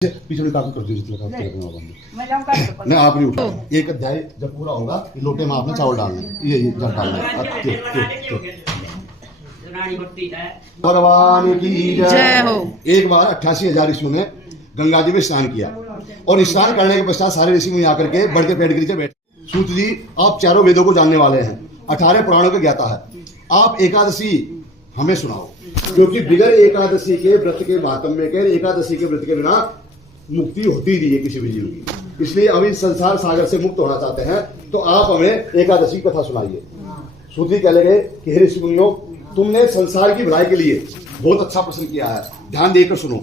पीछे काम कर दीजिए नहीं आप नहीं उठा। एक अध्याय जब पूरा होगा लोटे में आपने चावल डालने ये जब डालना भगवान की जय हो। एक बार 88,000 ऋषियों ने गंगा जी में स्नान किया और स्नान करने के पश्चात सारे ऋषि मुनि आकर के बढ़ के पेड़ के नीचे बैठे। सूत जी आप चारों वेदों को जानने वाले हैं, 18 पुराणों के ज्ञाता है, आप एकादशी हमें सुनाओ, क्योंकि बिगर एकादशी के व्रत के महात्म्य के एकादशी के व्रत के बिना मुक्ति होती नहीं है किसी भी जीव की। इसलिए हम इस संसार सागर से मुक्त होना चाहते हैं, तो आप हमें एकादशी कथा सुनाइए। सूत जी कह लगे कि हे ऋषि मुनियों, तुमने संसार की भलाई के लिए बहुत अच्छा प्रश्न किया है, ध्यान देकर सुनो।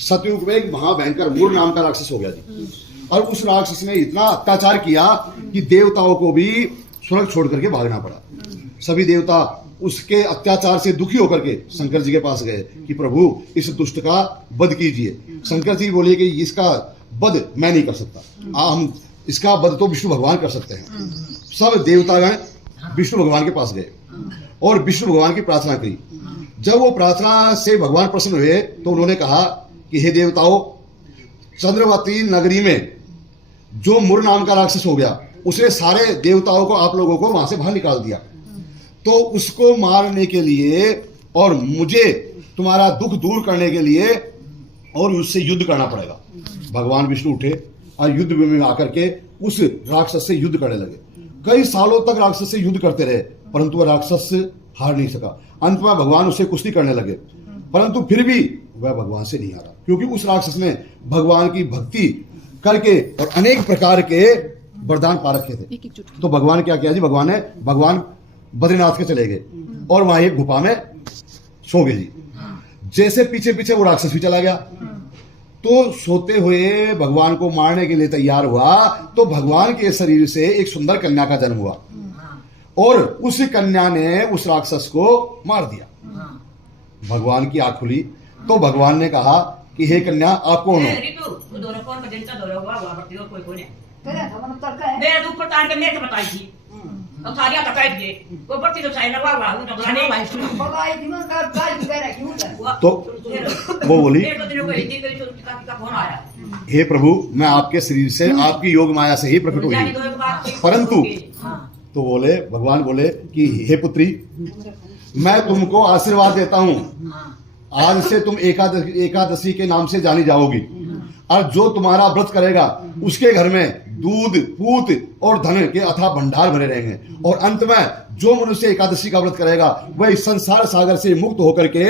सतयुग में एक महाभयंकर मूर नाम का राक्षस हो गया जी, और उस राक्षस ने इतना अत्याचार किया कि देवताओं को भी स्वर्ग छोड़ करके भागना पड़ा। सभी देवता उसके अत्याचार से दुखी होकर के शंकर जी के पास गए कि प्रभु इस दुष्ट का वध कीजिए। शंकर जी बोले कि इसका वध मैं नहीं कर सकता, हम इसका वध तो विष्णु भगवान कर सकते हैं। सब देवतागण विष्णु भगवान के पास गए और विष्णु भगवान की प्रार्थना की। जब वो प्रार्थना से भगवान प्रसन्न हुए तो उन्होंने कहा कि हे देवताओं, चंद्रवती नगरी में जो मुर नाम का राक्षस हो गया, उसने सारे देवताओं को, आप लोगों को वहां से बाहर निकाल दिया, तो उसको मारने के लिए और मुझे तुम्हारा दुख दूर करने के लिए और उससे युद्ध करना पड़ेगा। भगवान विष्णु उठे और युद्ध में आकर के उस राक्षस से युद्ध करने लगे। कई सालों तक राक्षस से युद्ध करते रहे, परंतु वह राक्षस हार नहीं सका। अंत में भगवान उससे कुश्ती करने लगे, परंतु फिर भी वह भगवान से नहीं हारा, क्योंकि उस राक्षस ने भगवान की भक्ति करके और अनेक प्रकार के वरदान पा रखे थे। तो भगवान क्या किया जी, भगवान बद्रीनाथ के चले गए और वहां एक गुफा में सो गए जी। जैसे पीछे पीछे वो राक्षस भी चला गया, तो सोते हुए भगवान को मारने के लिए तैयार हुआ, तो भगवान के शरीर से एक सुंदर कन्या का जन्म हुआ और उस कन्या ने उस राक्षस को मार दिया। भगवान की आंख खुली तो भगवान ने कहा कि हे कन्या, आप कौन हो? तो वो बोली, हे प्रभु, मैं आपके शरीर से, आपकी योग माया से ही प्रकट हुई, परंतु तो बोले, भगवान बोले कि हे पुत्री, मैं तुमको आशीर्वाद देता हूं, आज से तुम एकादशी के नाम से जानी जाओगी, और जो तुम्हारा व्रत करेगा उसके घर में दूध, पूत और धन के अथाह भंडार भरे रहेंगे, और अंत में जो मनुष्य एकादशी का व्रत करेगा वह इस संसार सागर से मुक्त होकर के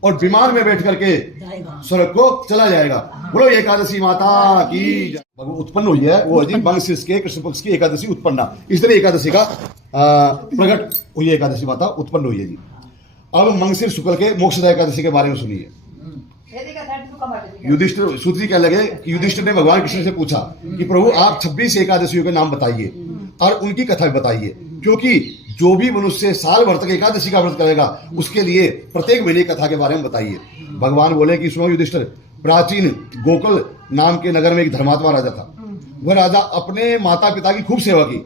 और विमान में बैठ करके स्वर्ग को चला जाएगा। बोलो एकादशी माता की। उत्पन्न हुई है वो जी मंगशीर्ष के कृष्ण पक्ष की एकादशी उत्पन्ना, इस तरह एकादशी का प्रकट हुई, एकादशी माता उत्पन्न हुई है जी। अब मंगशीर्ष शुक्ल के मोक्षदा एकादशी के बारे में सुनिए। युधिष्ठिर, सूत जी कहने लगे कि युधिष्ठिर ने भगवान कृष्ण से पूछा कि प्रभु आप 26 एकादशियों के नाम बताइए और उनकी कथा भी बताइए, क्योंकि जो भी मनुष्य साल भर तक एकादशी का व्रत करेगा उसके लिए प्रत्येक महीने कथा के बारे में बताइए। भगवान बोले कि सुनो युधिष्ठिर, प्राचीन गोकुल नाम के नगर में एक धर्मात्मा राजा था। वह राजा अपने माता पिता की खूब सेवा की,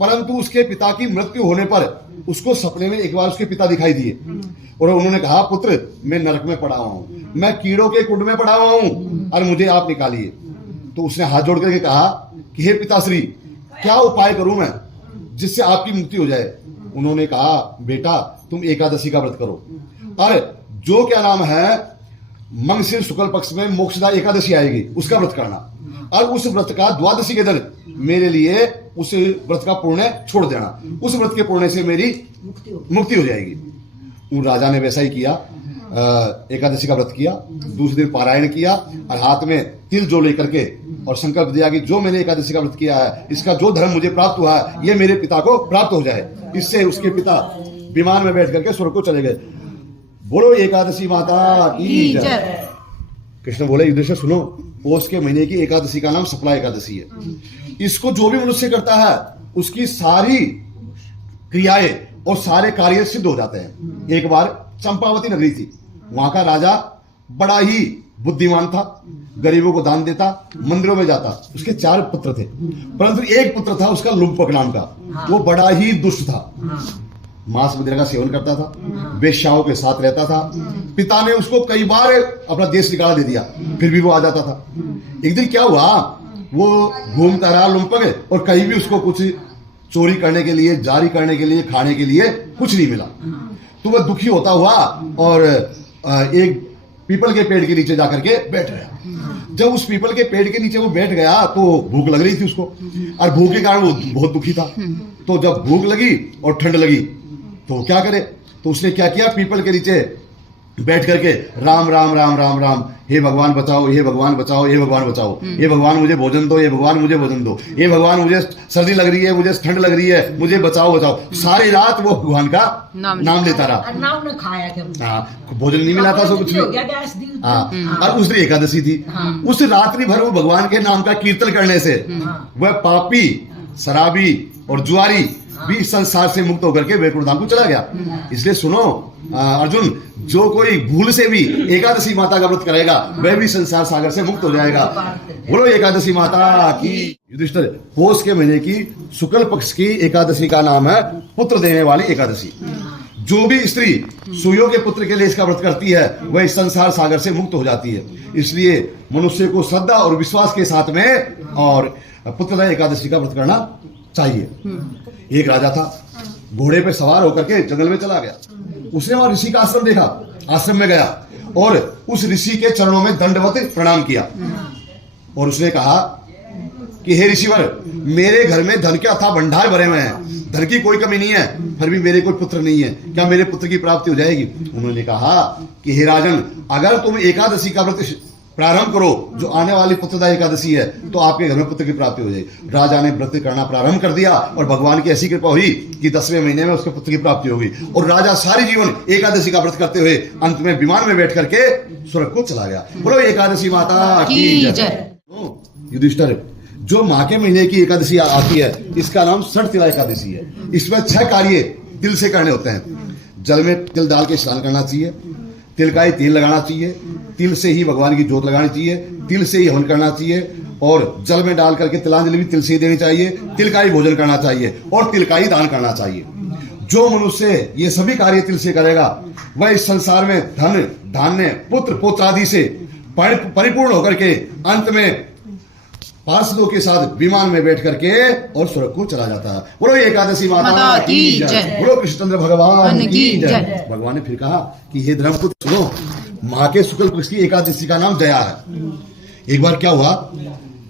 परंतु उसके पिता की मृत्यु होने पर उसको सपने में एक बार उसके पिता दिखाई दिए और उन्होंने कहा, पुत्र मैं नरक में पड़ा हुआ हूं, मैं कीड़ों के कुंड में पड़ा हुआ हूं और मुझे आप निकालिए। तो उसने हाथ जोड़ करके कहा कि हे पिताश्री, क्या उपाय करूं मैं जिससे आपकी मुक्ति हो जाए? उन्होंने कहा, बेटा तुम एकादशी का व्रत करो, और जो क्या नाम है मंगशीर्ष शुक्ल पक्ष में मोक्षदा एकादशी आएगी, उसका व्रत करना, और उस व्रत का द्वादशी के दिन मेरे लिए उस व्रत का पुण्य छोड़ देना, उस व्रत के पुण्य से मेरी मुक्ति हो जाएगी। उन राजा ने वैसा ही किया, एकादशी का व्रत किया, दूसरे दिन पारायण किया और हाथ में तिल जो लेकर के और संकल्प दिया कि जो मैंने एकादशी का व्रत किया है, इसका जो धर्म मुझे प्राप्त हुआ है ये मेरे पिता को प्राप्त हो जाए। इससे उसके पिता विमान में बैठ करके स्वर्ग को चले गए। बोलो एकादशी माता की जय। कृष्ण बोले, युधिष्ठिर सुनो, पौष के महीने की एकादशी का नाम सफला एकादशी है। इसको जो भी मनुष्य करता है उसकी सारी क्रियाएं और सारे कार्य सिद्ध हो जाते हैं। एक बार चंपावती नगरी थी, वहां का राजा बड़ा ही बुद्धिमान था, गरीबों को दान देता, मंदिरों में जाता। उसके 4 पुत्र थे, परंतु एक पुत्र था उसका लुम्पक नाम का, वो बड़ा ही दुष्ट था। मांस वगैरह का सेवन करता था, वेश्याओं के साथ रहता था। पिता ने उसको कई बार अपना देश निकाल दे दिया, फिर भी वो आ जाता था। एक दिन क्या हुआ, वो घूमता रहा लुम्पक, और कहीं भी उसको कुछ चोरी करने के लिए, जारी करने के लिए, खाने के लिए कुछ नहीं मिला। तो वह दुखी होता हुआ और एक पीपल के पेड़ के नीचे जाकर के बैठ गया। जब उस पीपल के पेड़ के नीचे वो बैठ गया तो भूख लग रही थी उसको, और भूख के कारण वो बहुत दुखी था। तो जब भूख लगी और ठंड लगी तो क्या करे, तो उसने क्या किया, पीपल के नीचे बैठ करके राम राम राम राम राम, हे भगवान बचाओ, हे भगवान बचाओ, हे भगवान बचाओ, हे भगवान मुझे भोजन दो, हे भगवान मुझे भोजन दो, हे भगवान मुझे सर्दी लग रही है, मुझे ठंड लग रही है, मुझे बचाओ बचाओ। सारी रात वो भगवान का नाम लेता रहा। भोजन नहीं मिला था, सब कुछ नहीं। हाँ, और उस दिन एकादशी थी। उस रात्रि भर वो भगवान के नाम का कीर्तन करने से वह पापी, शराबी और जुआरी भी संसार से मुक्त होकर के वैकुंठ धाम को चला गया। इसलिए सुनो अर्जुन, जो कोई भूल से भी एकादशी माता का व्रत करेगा वह भी संसार सागर से मुक्त हो जाएगा। बोलो एकादशी माता की। युधिष्ठिर, पौष के महीने की शुक्ल पक्ष की एकादशी का नाम है पुत्र देने वाली एकादशी। जो भी स्त्री सूर्यों के पुत्र के लिए इसका व्रत करती है वह इस संसार सागर से मुक्त हो जाती है। इसलिए मनुष्य को श्रद्धा और विश्वास के साथ में और पुत्रदा एकादशी का व्रत करना चाहिए। एक राजा था, घोड़े पे सवार होकर के जंगल में चला गया। उसने वहां ऋषि का आश्रम देखा, आश्रम में गया और उस ऋषि के चरणों में दंडवत प्रणाम किया और उसने कहा कि हे ऋषिवर, मेरे घर में धन के अथाह भंडार भरे हुए हैं, धन की कोई कमी नहीं है, फिर भी मेरे कोई पुत्र नहीं है, क्या मेरे पुत्र की प्राप्ति हो जाएगी? उन्होंने कहा कि हे राजन, अगर तुम एकादशी का व्रत प्रारंभ करो, जो आने वाली पुत्रदा एकादशी है, तो आपके घर में पुत्र की प्राप्ति हो जाएगी। राजा ने व्रत करना प्रारंभ कर दिया और भगवान की ऐसी कृपा हुई कि 10वें महीने में उसके पुत्र की प्राप्ति हो गई। और राजा सारे जीवन एकादशी का व्रत करते हुए अंत में विमान में बैठ करके स्वर्ग को चला गया। बोलो एकादशी माता की जय। युधिष्ठिर, जो माह के महीने की एकादशी आती है इसका नाम षटतिला एकादशी है। इसमें 6 कार्य तिल से करने होते हैं। जल में तिल डाल के स्नान करना चाहिए, तिल का ही तेल लगाना चाहिए, तिल से ही भगवान की जोत लगानी चाहिए, तिल से ही हवन करना चाहिए और जल में डाल करके तिलांजलि भी तिल से ही देनी चाहिए, तिल का ही भोजन करना चाहिए और तिल का ही दान करना चाहिए। जो मनुष्य ये सभी कार्य तिल से करेगा वह इस संसार में धन, धान्य, पुत्र, पौत्र आदि से परिपूर्ण होकर के अंत में पार्षदों के साथ विमान में बैठ करके और स्वर्ग को चला जाता है। बोलो एकादशी माता की जय। बोलो कृष्णचंद्र भगवान की जय। भगवान ने फिर कहा कि हे धर्मपुत्र सुनो, माह के शुक्ल पक्ष की एकादशी का नाम जया है। एक बार क्या हुआ,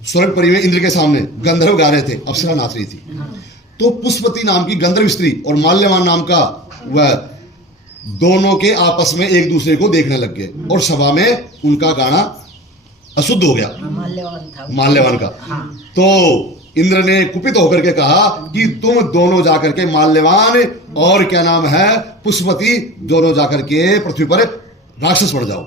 स्वर्गपुरी में इंद्र के सामने गंधर्व गा रहे थे, अप्सरा नाच रही थी। तो पुष्पति नाम की गंधर्व स्त्री और माल्यवान नाम का वह दोनों के आपस में एक दूसरे को देखने लग गए और सभा में उनका गाना अशुद्ध हो गया, माल्यवान का। तो इंद्र ने कुपित होकर के कहा कि तुम दोनों जाकर के माल्यवान और क्या नाम है पुष्पति, दोनों जाकर के पृथ्वी पर राक्षस बन जाओ,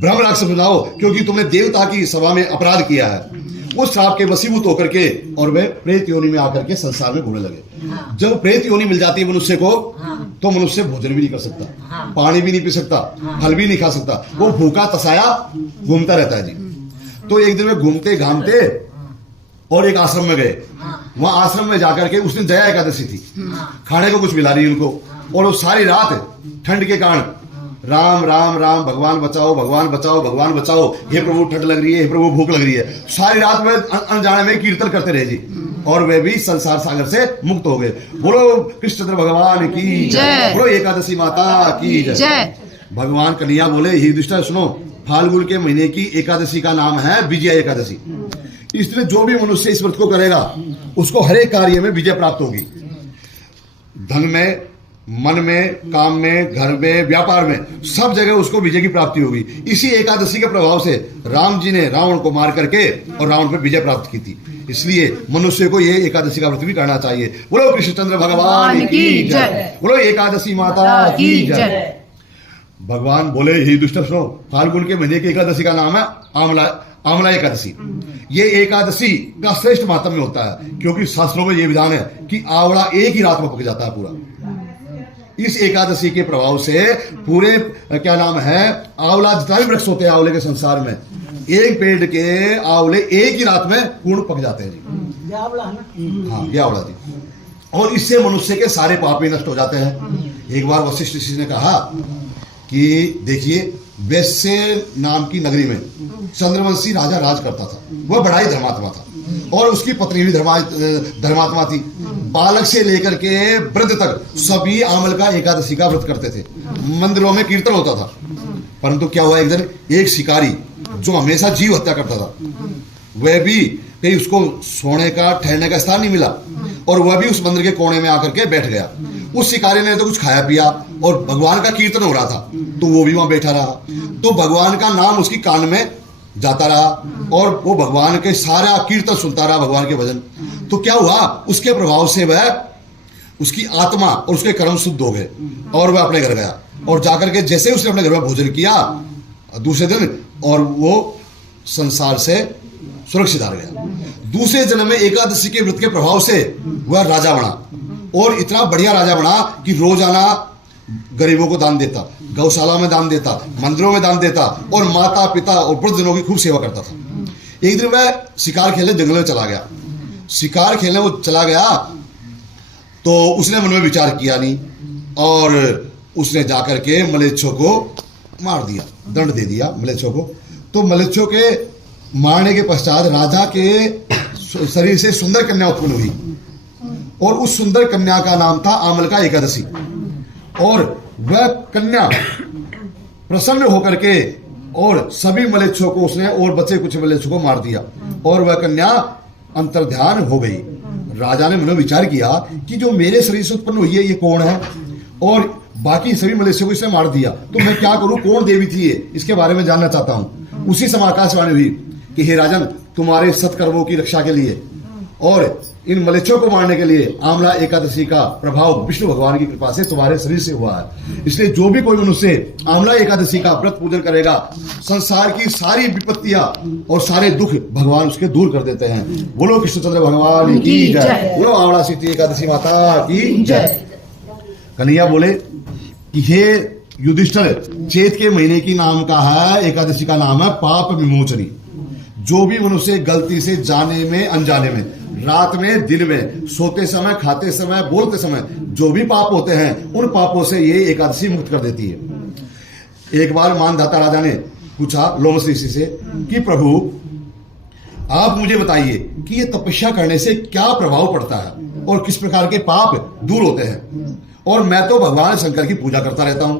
ब्रह्म राक्षस बन जाओ, क्योंकि तुमने देवता की सभा में अपराध किया है। उस श्राप के वशीभूत होकर के और वे प्रेत योनि में आकर के संसार में घूमने लगे। जब प्रेत योनि मिल जाती है मनुष्य को तो मनुष्य भोजन भी नहीं कर सकता, पानी भी नहीं पी सकता, फल भी नहीं खा सकता, वो भूखा तसाया घूमता रहता है जी। तो एक दिन में घूमते घामते और एक आश्रम में गए। वहां आश्रम में जाकर के उस दिन जया एकादशी थी, खाने को कुछ मिला नहीं उनको, और वो सारी रात ठंड के कारण राम राम राम, भगवान बचाओ, भगवान बचाओ, भगवान बचाओ, हे प्रभु ठंड लग रही है, हे प्रभु भूख लग रही है, सारी रात में अनजाने में कीर्तन करते रहे जी। और वे भी संसार सागर से मुक्त हो गए। बोलो कृष्णचंद्र भगवान की जय। बोलो एकादशी माता की जय। भगवान कन्हैया बोले, हे युधिष्ठिर सुनो, फाल्गुन के महीने की एकादशी का नाम है विजया एकादशी। इसलिए जो भी मनुष्य इस व्रत को करेगा उसको हर एक कार्य में विजय प्राप्त होगी। धन में, मन में, काम में, घर में, व्यापार में, सब जगह उसको विजय की प्राप्ति होगी। इसी एकादशी के प्रभाव से राम जी ने रावण को मार करके और रावण पर विजय प्राप्त की थी। इसलिए मनुष्य को ये एकादशी का व्रत भी करना चाहिए। बोलो कृष्णचंद्र भगवान की जय। बोलो एकादशी माता की जय। भगवान बोले, हे युधिष्ठिर सुनो, फाल्गुन के महीने की एकादशी का नाम है आमला एकादशी। ये एकादशी का श्रेष्ठ महात्म्य होता है, क्योंकि शास्त्रों में ये विधान है कि आवड़ा एक ही रात में पक जाता है पूरा। इस एकादशी के प्रभाव से पूरे क्या नाम है आंवला, जितना भी वृक्ष होते हैं आंवले के संसार में, एक पेड़ के आंवले एक ही रात में पूर्ण पक जाते हैं जी। हाँ, ये आंवला जी। और इससे मनुष्य के सारे पाप भी नष्ट हो जाते हैं। एक बार वशिष्ठ ऋषि ने कहा कि देखिए, वैश्य नाम की नगरी में चंद्रवंशी राजा राज करता था। वह बड़ा ही धर्मात्मा था और उसकी पत्नी भी धर्मात्मा थी। बालक से लेकर के वृद्ध तक सभी आमल का एकादशी का व्रत करते थे। मंदिरों में कीर्तन होता था। परंतु क्या हुआ, एक दिन एक शिकारी जो हमेशा जीव हत्या करता था, वह भी कहीं उसको सोने का ठहरने का स्थान नहीं मिला और वह भी उस मंदिर के कोने में आकर के बैठ गया। उस शिकारी ने तो कुछ खाया पिया और भगवान का कीर्तन हो रहा था तो वो भी वहां बैठा रहा। तो भगवान का नाम उसकी कान में जाता रहा और वो भगवान के सारा कीर्तन सुनता रहा, भगवान के भजन। तो क्या हुआ, उसके प्रभाव से वह, उसकी आत्मा और उसके कर्म शुद्ध हो गए और वह अपने घर गया। और जाकर के जैसे उसने अपने घर में भोजन किया दूसरे दिन, और वो संसार से सुरक्षित आ गया। दूसरे जन्म में एकादशी के व्रत के प्रभाव से वह राजा बना और इतना बढ़िया राजा बना कि रोजाना गरीबों को दान देता, गौशाला में दान देता, मंदिरों में दान देता और माता पिता और वृद्धजनों की खूब सेवा करता था। एक दिन वह शिकार खेलने जंगल में चला गया। शिकार खेलने वो चला गया तो उसने मन में विचार किया नहीं और उसने जाकर के मलेच्छों को मार दिया, दंड दे दिया मलेच्छों को। तो मलेच्छों के मारने के पश्चात राजा के शरीर से सुंदर कन्या उत्पन्न हुई और उस सुंदर कन्या का नाम था आमल का एकादशी। और वह कन्या प्रसन्न होकर के और सभी मलेच्छों को उसने और बचे कुछ मलेच्छों को मार दिया और वह कन्या अंतर्ध्यान हो गई। राजा ने मन में विचार किया कि जो मेरे शरीर से उत्पन्न हुई है ये कौन है, और बाकी सभी मलेच्छों को इसने मार दिया, तो मैं क्या करूं, कौन देवी थी ये, इसके बारे में जानना चाहता हूं। उसी समय आकाशवाणी हुई कि हे राजन, तुम्हारे सत्कर्मों की रक्षा के लिए और इन मलेच्छों को मारने के लिए आमला एकादशी का प्रभाव विष्णु भगवान की कृपा से तुम्हारे शरीर से हुआ है। इसलिए जो भी कोई मनुष्य आमला एकादशी का व्रत पूजन करेगा, संसार की सारी विपत्तियां और सारे दुख भगवान उसके दूर कर देते हैं। बोलो कृष्णचंद्र भगवान की जय, बोलो आमला सिद्धि एकादशी माता की जय। कन्हैया बोले कि हे युधिष्ठिर, चैत के महीने की नाम का है, एकादशी का नाम है पाप विमोचनी। जो भी मनुष्य गलती से जाने में अनजाने में, रात में दिन में, सोते समय, खाते समय, बोलते समय जो भी पाप होते हैं, उन पापों से ये एकादशी मुक्त कर देती है। एक बार मानधाता राजा ने पूछा लोमस ऋषि से कि प्रभु आप मुझे बताइए कि ये तपस्या करने से क्या प्रभाव पड़ता है और किस प्रकार के पाप दूर होते हैं, और मैं तो भगवान शंकर की पूजा करता रहता हूं,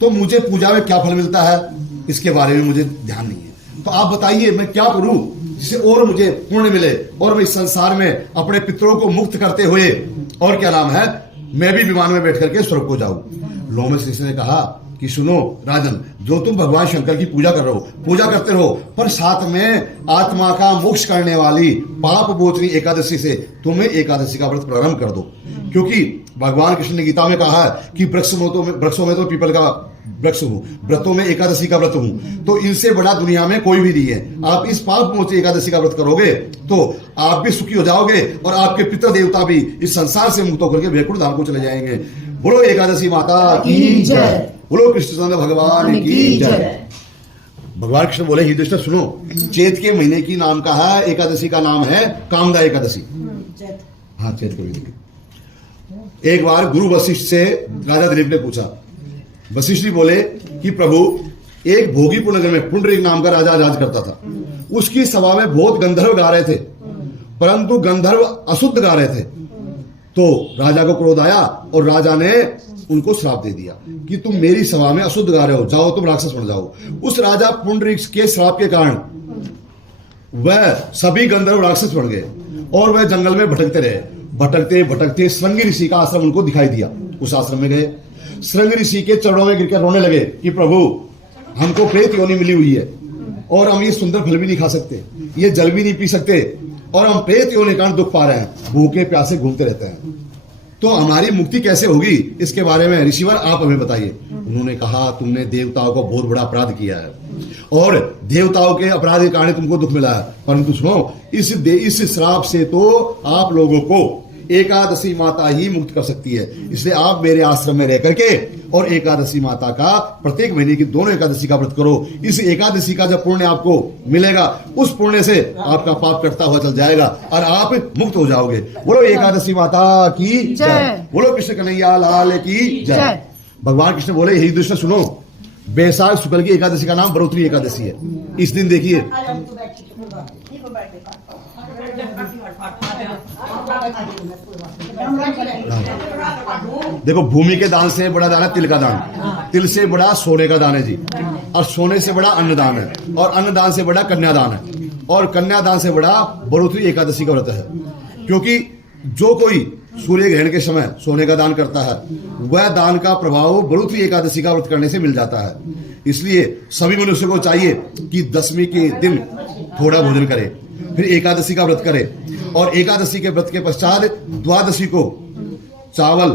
तो मुझे पूजा में क्या फल मिलता है इसके बारे में मुझे ध्यान नहीं है। तो आप बताइए मैं क्या करूं जिससे और मुझे पुण्य मिले और मैं इस संसार में अपने पितरों को मुक्त करते हुए, और क्या नाम है, मैं भी विमान में बैठ करके स्वर्ग को जाऊं। लोमस ऋषि ने कहा कि सुनो राजन, जो तुम भगवान शंकर की पूजा कर रहे हो, पूजा करते रहो, पर साथ में आत्मा का मोक्ष करने वाली पाप मोचनी एकादशी से तुम्हें एकादशी का व्रत प्रारंभ कर दो। क्योंकि भगवान कृष्ण ने गीता में कहा है कि वृक्षों में तो पीपल का वृक्ष हूं, व्रतों में एकादशी का व्रत हूं, तो इनसे बड़ा दुनिया में कोई भी नहीं है। आप इस पाप मोचनी एकादशी का व्रत करोगे तो आप भी सुखी हो जाओगे और आपके पितर देवता भी इस संसार से मुक्त होकर के वैकुंठ धाम को चले जाएंगे। बोलो एकादशी माता की जय, बोलो कृष्णचंद्र भगवान की जय। भगवान कृष्ण बोले युधिष्ठिर सुनो, चैत के महीने की नाम का है, एकादशी का नाम है कामदा एकादशी। हाँ, चैत के महीने की। एक बार गुरु वशिष्ठ से राजा दिलीप ने पूछा। वशिष्ठ जी बोले कि प्रभु, एक भोगीपुर नगर में पुंडरीक नाम का राजा राज करता था। उसकी सभा में बहुत गंधर्व गा रहे थे, परंतु गंधर्व अशुद्ध गा रहे थे। तो राजा को क्रोध आया और राजा ने उनको श्राप दे दिया कि तुम मेरी सभा में अशुद्ध गा रहे हो, जाओ तुम राक्षस बन जाओ। उस राजा पुंडरीक के श्राप के कारण वह सभी गंधर्व राक्षस बन गए और वह जंगल में भटकते रहे। भटकते भटकते श्रृंगी ऋषि का आश्रम उनको दिखाई दिया। उस आश्रम में गए, श्रृंगी ऋषि के चरणों में गिरकर रोने लगे कि प्रभु, हमको प्रेत योनि मिली हुई है और हम ये सुंदर फल भी नहीं खा सकते, ये जल भी नहीं पी सकते, और हम प्रेत योनि के कारण दुख पा रहे हैं, भूखे प्यासे घूमते रहते हैं, तो हमारी मुक्ति कैसे होगी, इसके बारे में ऋषिवर आप हमें बताइए। उन्होंने कहा तुमने देवताओं को बहुत बड़ा अपराध किया है और देवताओं के अपराध के कारण तुमको दुख मिला है, परंतु सुनो, इस श्राप से तो आप लोगों को एकादशी माता ही मुक्त कर सकती है। इसलिए आप मेरे आश्रम में रह करके और एकादशी माता का प्रत्येक महीने की दोनों एकादशी का व्रत करो। इस एकादशी का जब पुण्य आपको मिलेगा, उस पुण्य से आपका पाप कटता हुआ चल जाएगा और आप मुक्त हो जाओगे। बोलो एकादशी माता की जय, बोलो कृष्ण कन्हैया लाल की जय। भगवान कृष्ण बोले, यही दृष्टि सुनो, बैसाख शुक्ल की एकादशी का नाम बढ़ोतरी एकादशी है। इस दिन देखिए, देखो भूमि के दान से बड़ा दान है तिल का दान, तिल से बड़ा सोने का दान है जी, और सोने से बड़ा अन्नदान है, और अन्नदान से बड़ा कन्यादान है, और कन्यादान से बड़ा बढ़ोतरी एकादशी का व्रत है। क्योंकि जो कोई सूर्य ग्रहण के समय सोने का दान करता है, वह दान का प्रभाव बढ़ोतरी एकादशी का व्रत करने से मिल जाता है। इसलिए सभी मनुष्य को चाहिए कि दशमी के दिन थोड़ा भोजन करे, फिर एकादशी का व्रत करे, और एकादशी के व्रत के पश्चात द्वादशी को चावल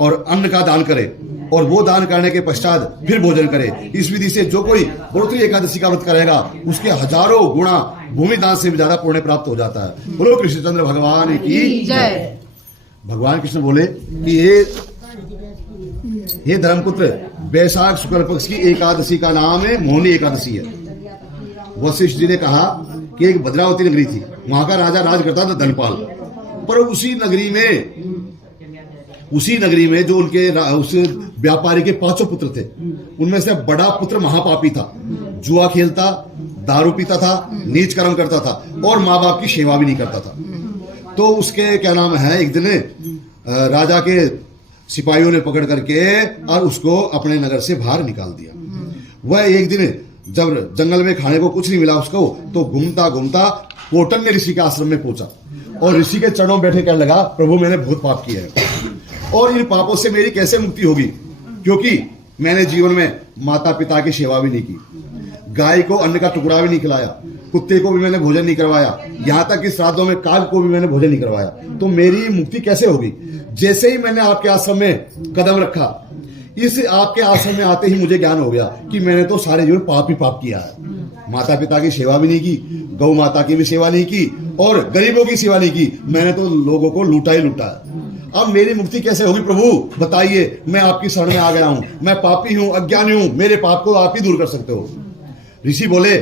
और अन्न का दान करे, और वो दान करने के पश्चात फिर भोजन करे। इस विधि से जो कोई बढ़ोतरी एकादशी का व्रत करेगा, उसके हजारों गुणा भूमि दान से भी ज्यादा पुण्य प्राप्त हो जाता है। बोलो कृष्णचंद्र भगवान की जय। भगवान कृष्ण बोले कि ये धर्मपुत्र, बैसाख शुक्ल पक्ष की एकादशी का नाम है मोहिनी एकादशी है। वशिष्ठ जी ने कहा कि एक भद्रावती नगरी थी, वहां का राजा राज करता था धनपाल, पर उसी नगरी में जो उनके उस व्यापारी के 5 पुत्र थे, उनमें से बड़ा पुत्र महापापी था, जुआ खेलता, दारू पीता था, नीच कर्म करता था, और माँ बाप की सेवा भी नहीं करता था। तो उसके क्या नाम है, एक दिन राजा के सिपाहियों ने पकड़ करके और उसको अपने नगर से बाहर निकाल दिया। वह एक दिन जब जंगल में खाने को कुछ नहीं मिला उसको, तो घूमता घूमता कोटन्य ऋषि के आश्रम में पहुंचा, और ऋषि के चरणों में बैठे कहने लगा, प्रभु मैंने बहुत पाप किए हैं, और इन पापों से मेरी कैसे मुक्ति होगी, क्योंकि मैंने जीवन में माता पिता की सेवा भी नहीं की, गाय को अन्न का टुकड़ा भी नहीं खिलाया, कुत्ते को भी मैंने भोजन नहीं करवाया, यहाँ तक कि श्राद्धों में काग को भी मैंने भोजन नहीं करवाया, तो मेरी मुक्ति कैसे होगी। जैसे ही मैंने आपके आश्रम में कदम रखा, इस आपके आश्रम में आते ही मुझे ज्ञान हो गया कि मैंने तो सारे जीवन पाप ही पाप किया है। माता पिता की सेवा भी नहीं की, गौ माता की भी सेवा नहीं की, और गरीबों की सेवा नहीं की, मैंने तो लोगों को लूटा ही लूटा है। अब मेरी मुक्ति कैसे होगी प्रभु, बताइए। मैं आपकी शरण में आ गया हूं, मैं पापी हूं, अज्ञानी हूं, मेरे पाप को आप ही दूर कर सकते हो। ऋषि बोले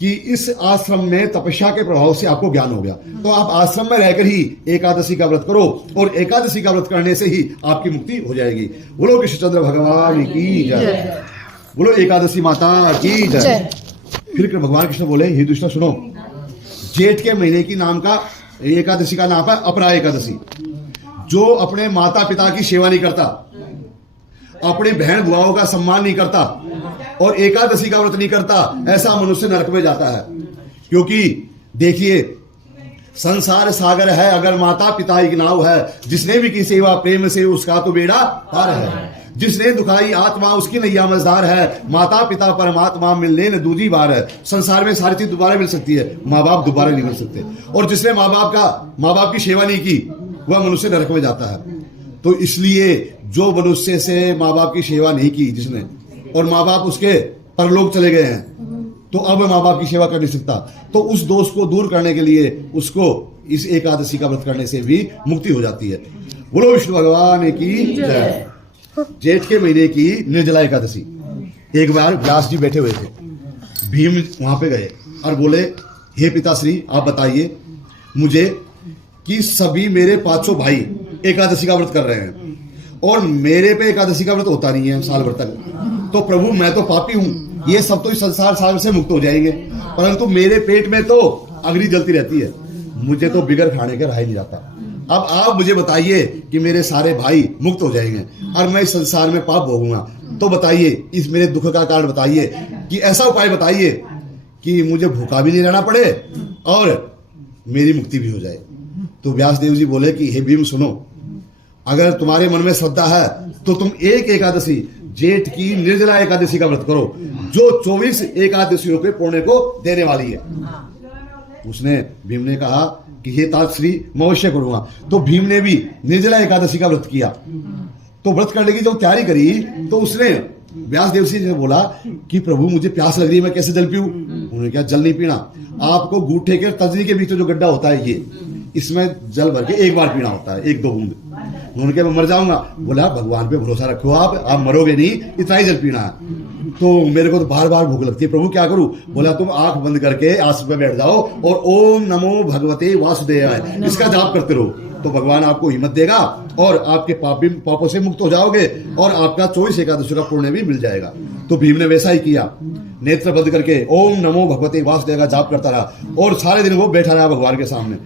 कि इस आश्रम में तपस्या के प्रभाव से आपको ज्ञान हो गया, तो आप आश्रम में रहकर ही एकादशी का व्रत करो, और एकादशी का व्रत करने से ही आपकी मुक्ति हो जाएगी। बोलो कृष्णचंद्र भगवान की जय, बोलो एकादशी माता की जय। फिर भगवान कृष्ण बोले, हे दुष्टा सुनो, जेठ के महीने की नाम का एकादशी का नाम है अपरा एकादशी। जो अपने माता पिता की सेवा नहीं करता, अपनी बहन बुआओं का सम्मान नहीं करता, और एकादशी का व्रत नहीं करता, ऐसा मनुष्य नरक में जाता है। क्योंकि देखिए, संसार सागर है अगर माता पिता एक नाव है, जिसने भी की सेवा प्रेम से उसका तो बेड़ा पार है। जिसने दुखाई आत्मा उसकी नैया मझधार है, माता पिता परमात्मा मिलने न दूजी बार है। संसार में सारी चीज दोबारा मिल सकती है, माँ बाप दोबारा नहीं मिल सकते, और जिसने माँ बाप की सेवा नहीं की, वह मनुष्य नरक में जाता है। तो इसलिए जो मनुष्य से माँ बाप की सेवा नहीं की जिसने, और माँ बाप उसके परलोक चले गए हैं, तो अब माँ बाप की सेवा कर नहीं सकता, तो उस दोष को दूर करने के लिए उसको इस एकादशी का व्रत करने से भी मुक्ति हो जाती है। बोलो विष्णु भगवान की जय। जेठ के महीने की निर्जला एकादशी, एक बार व्यास जी बैठे हुए थे, भीम वहां पे गए और बोले, हे पिताश्री आप बताइए मुझे कि सभी मेरे 500 भाई एकादशी का व्रत कर रहे हैं, और मेरे पे एकादशी का व्रत होता नहीं है साल भर तक, तो प्रभु मैं तो पापी हूं, ये सब तो इस संसार सागर से मुक्त हो जाएंगे, परंतु मेरे पेट में तो अग्नि जलती रहती है, मुझे तो बिगर खाने का रहा ही नहीं जाता। अब आप मुझे बताइए कि मेरे सारे भाई मुक्त हो जाएंगे और मैं इस संसार में पाप भोगूंगा, तो बताइए इस मेरे दुख का कारण बताइए, कि ऐसा उपाय बताइए कि मुझे भूखा भी नहीं रहना पड़े और मेरी मुक्ति भी हो जाए। तो व्यासदेव जी बोले कि हे भीम सुनो, अगर तुम्हारे मन में श्रद्धा है तो तुम एक एकादशी जेठ की निर्जला एकादशी का व्रत करो, जो 24 एकादशियों के पुण्य को देने वाली है। उसने भीम ने कहा कि हे तातश्री मैं अवश्य करूंगा। तो भीम ने भी निर्जला एकादशी का व्रत किया। तो व्रत करने की जब तैयारी करी तो उसने व्यासदेव जी से बोला कि प्रभु मुझे प्यास लग रही है, मैं कैसे जल पीऊं? उन्होंने कहा जल नहीं पीना, आपको गूठे के तजनी के बीच जो गड्ढा होता है इसमें जल भर के एक बार पीना होता है, 1-2 बूंद। उन्होंने कहा मैं मर जाऊंगा। बोला भगवान पे भरोसा रखो, आप मरोगे नहीं, इतना ही जल पीना है। तो मेरे को तो बार बार भूख लगती है, प्रभु क्या करूं? बोला तुम आंख बंद करके आसन पे बैठ जाओ और ओम नमो भगवते वासुदेवाय इसका जाप करते रहो, तो भगवान आपको हिम्मत देगा और आपके पापों से मुक्त हो जाओगे और आपका 24 एकादशी का पुण्य भी मिल जाएगा। तो भीम ने वैसा ही किया, नेत्र बंद करके ओम नमो भगवते वासुदेव का जाप करता रहा और सारे दिन वो बैठा रहा भगवान के सामने।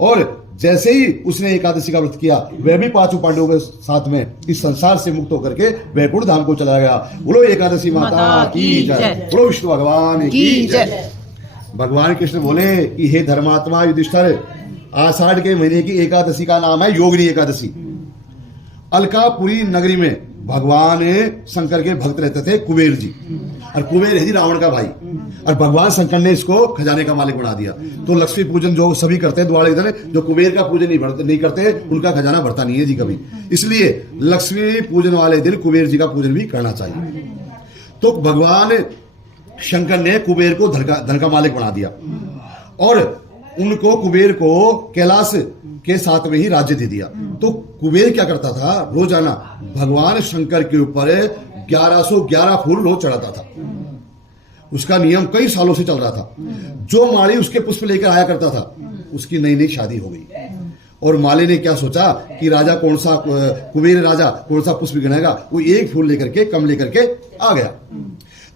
और जैसे ही उसने एकादशी का व्रत किया, वह भी 5 पांडवों के साथ में इस संसार से मुक्त होकर के वैकुंठ धाम को चला गया। बोलो एकादशी माता की जय, बोलो विष्णु भगवान की जय। भगवान कृष्ण बोले कि हे धर्मात्मा युधिष्ठिर, आषाढ़ के महीने की एकादशी का नाम है योगिनी एकादशी। अलकापुरी नगरी में भगवान शंकर के भक्त रहते थे कुबेर जी, और कुबेर है जी रावण का भाई, और भगवान शंकर ने इसको खजाने का मालिक बना दिया। तो लक्ष्मी पूजन जो सभी करते हैं द्वारे इधर, जो कुबेर का पूजन नहीं करते उनका खजाना भरता नहीं है जी कभी। इसलिए लक्ष्मी पूजन वाले दिन कुबेर जी का पूजन भी करना चाहिए। तो भगवान शंकर ने कुबेर को धन का मालिक बना दिया और उनको कुबेर को कैलाश के साथ में ही राज्य दे दिया। तो कुबेर क्या करता था, रोजाना भगवान शंकर के ऊपर 1111 फूल रोज चढ़ाता था। उसका नियम कई सालों से चल रहा था। जो माली उसके पुष्प लेकर आया करता था, उसकी नई नई शादी हो गई। और माली ने क्या सोचा कि राजा कौन सा, कुबेर राजा कौन सा पुष्प गिनाएगा, वो एक फूल लेकर के कम लेकर के आ गया।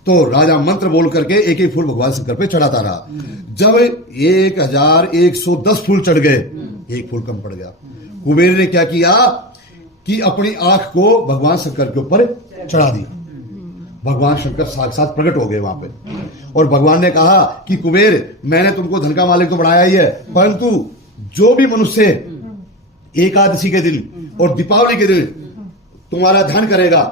तो राजा मंत्र बोल करके एक एक फूल भगवान शंकर पे चढ़ाता रहा। जब 1110 फूल चढ़ गए, एक फूल कम पड़ गया। कुबेर ने क्या किया कि अपनी आंख को भगवान शंकर के ऊपर चढ़ा दिया। भगवान शंकर साक्षात प्रकट हो गए वहां पे, और भगवान ने कहा कि कुबेर, मैंने तुमको धन का मालिक तो बनाया ही है, परंतु जो भी मनुष्य एकादशी के दिन और दीपावली के दिन तुम्हारा ध्यान करेगा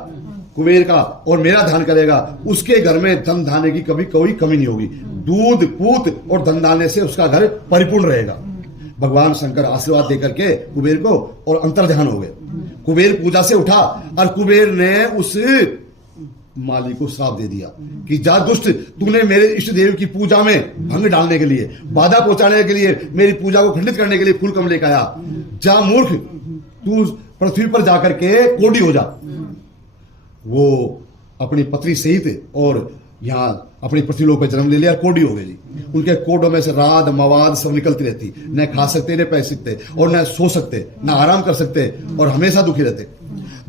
कुबेर का और मेरा ध्यान करेगा, उसके घर में धन धान्य की कभी कोई कमी नहीं होगी। दूध पूत और धन धान्य से उसका घर परिपूर्ण रहेगा। भगवान शंकर आशीर्वाद देकर के कुबेर को और अंतर्ध्यान हो गए। कुबेर पूजा से उठा और कुबेर ने उस माली को श्राप दे दिया कि जा दुष्ट, तूने मेरे इष्ट देव की पूजा में भंग डालने के लिए, बाधा पहुंचाने के लिए, मेरी पूजा को खंडित करने के लिए फूल कम लेकर आया। जा मूर्ख, तू पृथ्वी पर जाकर के कोढ़ी हो जा। वो अपनी पत्नी सहित और यहाँ अपनी पृथ्वी लोक पे जन्म ले लिया, कोढ़ी हो गए जी। उनके कोढ़ों में से राद मवाद सब निकलती रहती, न खा सकते, न पै सकते, और न सो सकते, न आराम कर सकते, और हमेशा दुखी रहते।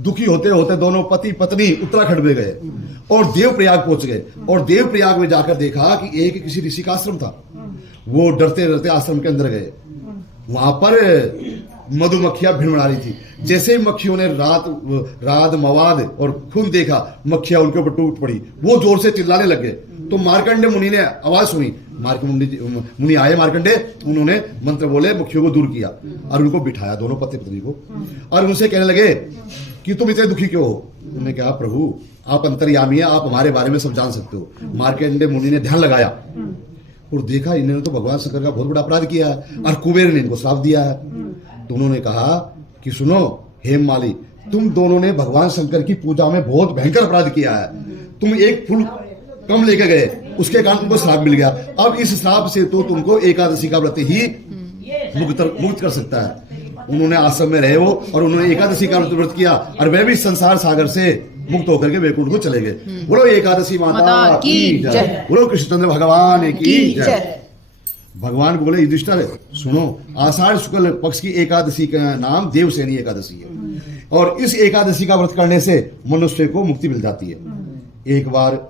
दुखी होते होते दोनों पति पत्नी उत्तराखंड में गए और देवप्रयाग पहुंच गए। और देवप्रयाग में जाकर देखा कि एक किसी ऋषि का आश्रम था। वो डरते डरते आश्रम के अंदर गए। वहां पर मधुमक्खियां भिड़भिड़ा रही थी। जैसे ही मक्खियों ने रात मवाद और खून देखा, मक्खियां उनके ऊपर टूट पड़ी। वो जोर से चिल्लाने लगे। तो मार्कंडे मुनि ने आवाज सुनी। मुनि आए मार्कंडे, उन्होंने मंत्र बोले, मक्खियों को दूर किया और उनको बिठाया, दोनों पति पत्नी को, और उनसे कहने लगे कि तुम इतने दुखी क्यों हो? उन्होंने कहा प्रभु आप अंतर्यामी है, आप हमारे बारे में सब जान सकते हो। मार्कंडे मुनि ने ध्यान लगाया और देखा इन्होंने तो भगवान शंकर का बहुत बड़ा अपराध किया है और कुबेर ने इनको श्राप दिया है। तो उन्होंने कहा कि सुनो हेम माली, तुम दोनों ने भगवान शंकर की पूजा में बहुत भयंकर अपराध किया है। तुम एक फूल कम लेके गए, उसके कारण तुमको श्राप मिल गया। अब इस श्राप से तो तुमको एकादशी का व्रत ही मुक्त कर सकता है। उन्होंने आश्रम में रहे वो, और उन्होंने एकादशी का व्रत किया, और वह भी संसार सागर से मुक्त होकर के वैकुंठ को चले गए। बोलो एकादशी माता की जय, बोलो कृष्णचंद्र भगवान की जय। भगवान बोले युधिष्ठिर सुनो, आषाढ़ शुक्ल पक्ष की एकादशी का नाम देवसेनी एकादशी है, और इस एकादशी का व्रत करने से मनुष्य को मुक्ति मिल जाती है। एक बार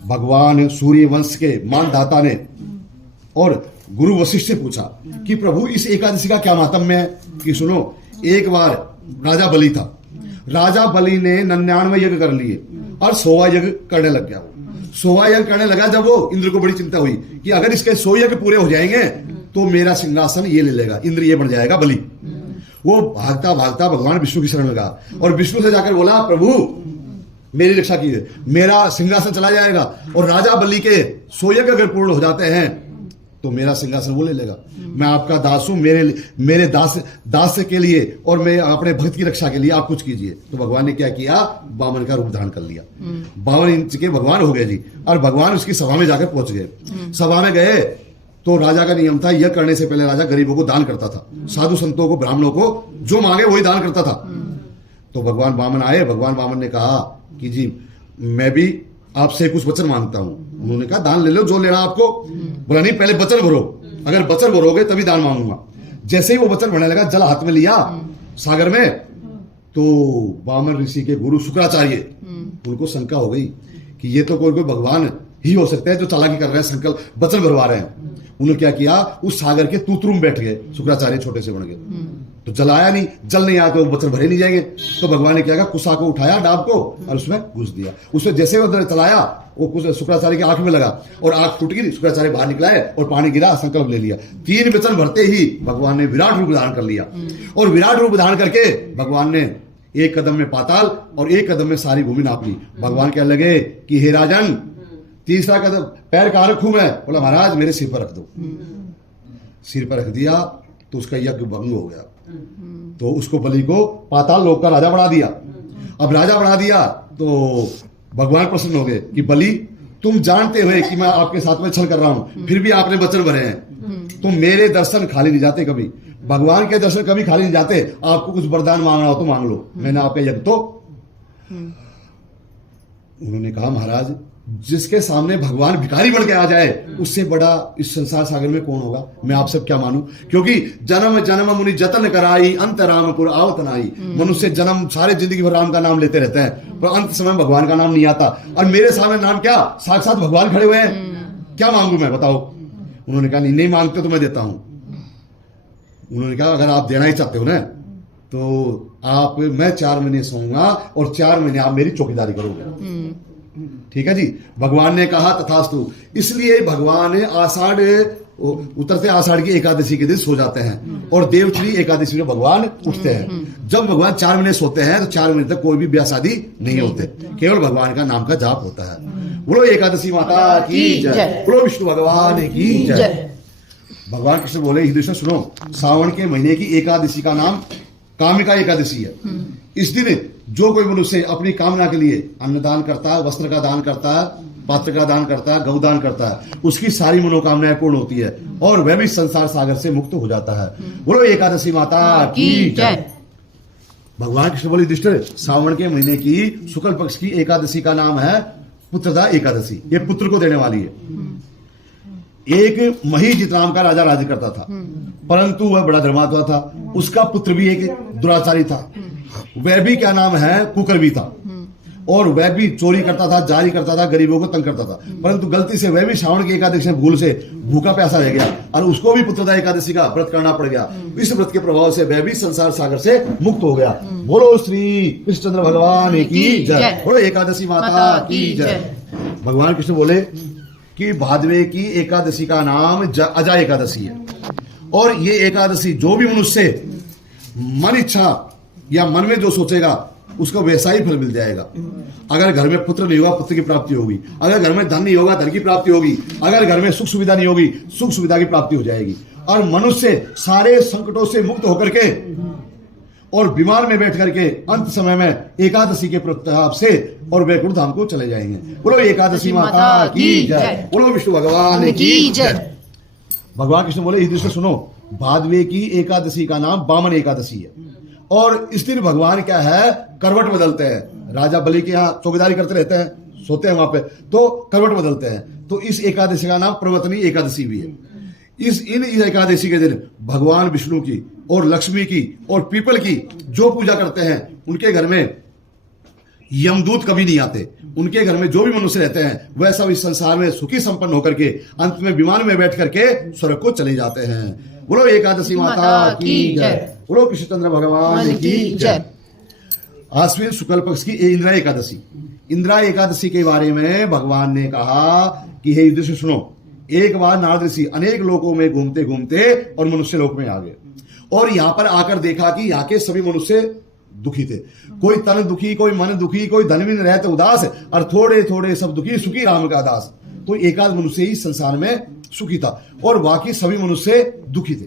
भगवान सूर्य वंश के मानदाता ने और गुरु वशिष्ठ से पूछा कि प्रभु इस एकादशी का क्या महात्म्य है। कि सुनो, एक बार राजा बलि था। राजा बलि ने 99 यज्ञ कर लिए और 100वां यज्ञ करने लग गया। 100वां यज्ञ करने लगा जब वो इंद्र को बड़ी चिंता हुई कि अगर इसके 100 यज्ञ पूरे हो जाएंगे तो मेरा सिंहासन ये ले लेगा, इंद्र ये बन जाएगा बलि। वो भागता भागता भगवान विष्णु की शरण लगा और विष्णु से जाकर बोला प्रभु मेरी रक्षा कीजिए, मेरा सिंहासन चला जाएगा, और राजा बलि के 100 यज्ञ अगर पूर्ण हो जाते हैं तो मेरा सिंहासन वो ले लेगा। मैं आपका दास हूं, मेरे दास के लिए और मैं अपने भक्त की रक्षा के लिए आप कुछ कीजिए। तो भगवान ने क्या किया, बामन का रूप धारण कर लिया। 52 इंच के भगवान हो गए जी, और भगवान उसकी सभा में जाकर पहुंच गए। सभा में गए तो राजा का नियम था, यह करने से पहले राजा गरीबों को दान करता था, साधु संतों को, ब्राह्मणों को जो मांगे वही दान करता था। तो भगवान वामन आए, भगवान वामन ने कहा कि जी मैं भी आपसे कुछ वचन मांगता हूं। उन्होंने कहा दान ले लो जो लेना आपको। बोला नहीं, पहले वचन भरो, अगर वचन भरोगे तभी दान मांगूंगा। जैसे ही वो वचन भरने लगा, जल हाथ में लिया सागर में, तो वामन ऋषि के गुरु शुक्राचार्य, उनको शंका हो गई कि ये तो कोई भगवान ही हो सकते हैं जो चालाकी कर रहे हैं, संकल्प वचन भरवा रहे हैं। उन्होंने क्या किया, उस सागर के तूतरू में बैठ गए, शुक्राचार्य छोटे से बन गए। तो जल आया नहीं, जल नहीं आया तो वचन भरे नहीं जाएंगे। तो भगवान ने क्या किया, कुसा को उठाया, डाब को, और उसमें घुस दिया। उसमें जैसे वो अंदर चलाया, वो शुक्राचार्य की आंख में लगा और आंख फूट गई, शुक्राचार्य बाहर निकला है और पानी गिरा, संकल्प ले लिया। 3 वचन भरते ही भगवान ने विराट रूप धारण कर लिया। और विराट रूप धारण करके भगवान ने 1 कदम में पाताल और 1 कदम में सारी भूमि नाप ली। भगवान क्या लगे कि हे राजन, 3रा कदम पैर कहां रखूं मैं? बोला महाराज मेरे सिर पर रख दो। सिर पर रख दिया तो उसका यज्ञ भंग हो गया। तो उसको बलि को पाताल लोक का राजा बना दिया। अब राजा बना दिया तो भगवान प्रसन्न हो गए कि बलि, तुम जानते हुए कि मैं आपके साथ में छल कर रहा हूं, फिर भी आपने वचन भरे हैं, तो मेरे दर्शन खाली नहीं जाते कभी। भगवान के दर्शन कभी खाली नहीं जाते। आपको कुछ वरदान मांगना हो तो मांग लो, मैंने आपका यज्ञ तो। उन्होंने कहा महाराज, जिसके सामने भगवान भिखारी बन के आ जाए, उससे बड़ा इस संसार सागर में कौन होगा? मैं आपसे क्या मानूं? क्योंकि जन्म जन्म मुनि जतन कराई, अंत रामपुर आवत नाई। मनुष्य जन्म सारे जिंदगी भर राम का नाम लेते रहते हैं, पर अंत समय भगवान का नाम नहीं आता। और मेरे सामने नाम क्या, साक्षात भगवान खड़े हुए हैं, क्या मांगू मैं, बताओ? उन्होंने कहा नहीं मांगते तो मैं देता हूं। उन्होंने कहा अगर आप देना ही चाहते हो ना, तो आप, मैं 4 महीने सोऊंगा और 4 महीने आप मेरी चौकीदारी करोगे। ठीक है जी। भगवान ने कहा तथास्तु। इसलिए भगवान आषाढ़, उतरते आषाढ़ की एकादशी के दिन सो जाते हैं और देवचरी एकादशी में भगवान उठते हैं। जब भगवान 4 महीने सोते हैं तो 4 महीने तक कोई भी ब्याह शादी नहीं होते, केवल भगवान का नाम का जाप होता है। बोलो एकादशी माता की जय, बोलो विष्णु भगवान की जय। भगवान कृष्ण बोले, युधिष्ठिर सुनो, सावन के महीने की एकादशी का नाम कामिका एकादशी है। इस दिन जो कोई मनुष्य अपनी कामना के लिए अन्नदान करता है, वस्त्र का दान करता है, पात्र का दान करता है, गौदान करता है, उसकी सारी मनोकामनाएं पूर्ण होती है और वह भी संसार सागर से मुक्त हो जाता है। बोलो एकादशी माता की जय। भगवान कृष्ण बोले, युधिष्ठिर, सावन के महीने की शुक्ल पक्ष की एकादशी का नाम है पुत्रदा एकादशी। ये पुत्र को देने वाली है। एक महीजित नाम का राजा राज्य करता था, परंतु वह बड़ा धर्मात्मा था। उसका पुत्र भी एक दुराचारी था, वह भी क्या नाम है, कुकर्मी था, और वह भी चोरी करता था, जारी करता था, गरीबों को तंग करता था। परंतु गलती से वह भी श्रावण की एकादशी में भूल से भूखा प्यासा रह गया और उसको भी पुत्रदा एकादशी का व्रत करना पड़ गया। इस व्रत के प्रभाव से वह भी संसार सागर से मुक्त हो गया। बोलो श्री कृष्णचंद्र भगवान की जय, बोलो एकादशी माता की जय। भगवान कृष्ण बोले कि भादवे की एकादशी का नाम अजा एकादशी है, और ये एकादशी जो भी मनुष्य मन इच्छा या मन में जो सोचेगा उसको वैसा ही फल मिल जाएगा। अगर घर में पुत्र नहीं होगा, पुत्र की प्राप्ति होगी। अगर घर में धन नहीं होगा, धन की प्राप्ति होगी। अगर घर में सुख सुविधा नहीं होगी, सुख सुविधा की प्राप्ति हो जाएगी। और मनुष्य सारे संकटों से मुक्त होकर के और विमान में बैठ करके अंत समय में एकादशी के प्रताप से और वैकुंठ धाम को चले जाएंगे। बोलो एकादशी माता की जय, बोलो विष्णु भगवान की जय। भगवान कृष्ण बोले, युधिष्ठिर सुनो, भादवे की एकादशी का नाम वामन एकादशी है, और इस दिन भगवान क्या है, करवट बदलते हैं। राजा बलि के यहाँ चौकीदारी करते रहते हैं, सोते हैं वहां पे, तो करवट बदलते हैं। तो इस एकादशी का नाम प्रवर्तनी एकादशी भी है। इस एकादशी के दिन भगवान विष्णु की और लक्ष्मी की और पीपल की जो पूजा करते हैं, उनके घर में यमदूत कभी नहीं आते। उनके घर में जो भी मनुष्य रहते हैं वह सब इस संसार में सुखी संपन्न होकर के अंत में विमान में बैठ करके स्वर्ग को चले जाते हैं। बोलो एकादशी माता की जय, बोलो कृष्णचंद्र भगवान की जय। आश्विन शुक्ल पक्ष की इंदिरा एकादशी। इंदिरा एकादशी के बारे में भगवान ने कहा कि हे युधिष्ठिर सुनो, एक बार नारद ऋषि अनेक लोकों में घूमते घूमते और मनुष्य लोक में आ गए, और यहाँ पर आकर देखा कि यहाँ के सभी मनुष्य दुखी थे। कोई तन दुखी, कोई मन दुखी, कोई धन भी नहीं रहते उदास, और थोड़े थोड़े सब दुखी, सुखी राम का दास। तो एकाध मनुष्य ही संसार में सुखी था और बाकी सभी मनुष्य दुखी थे।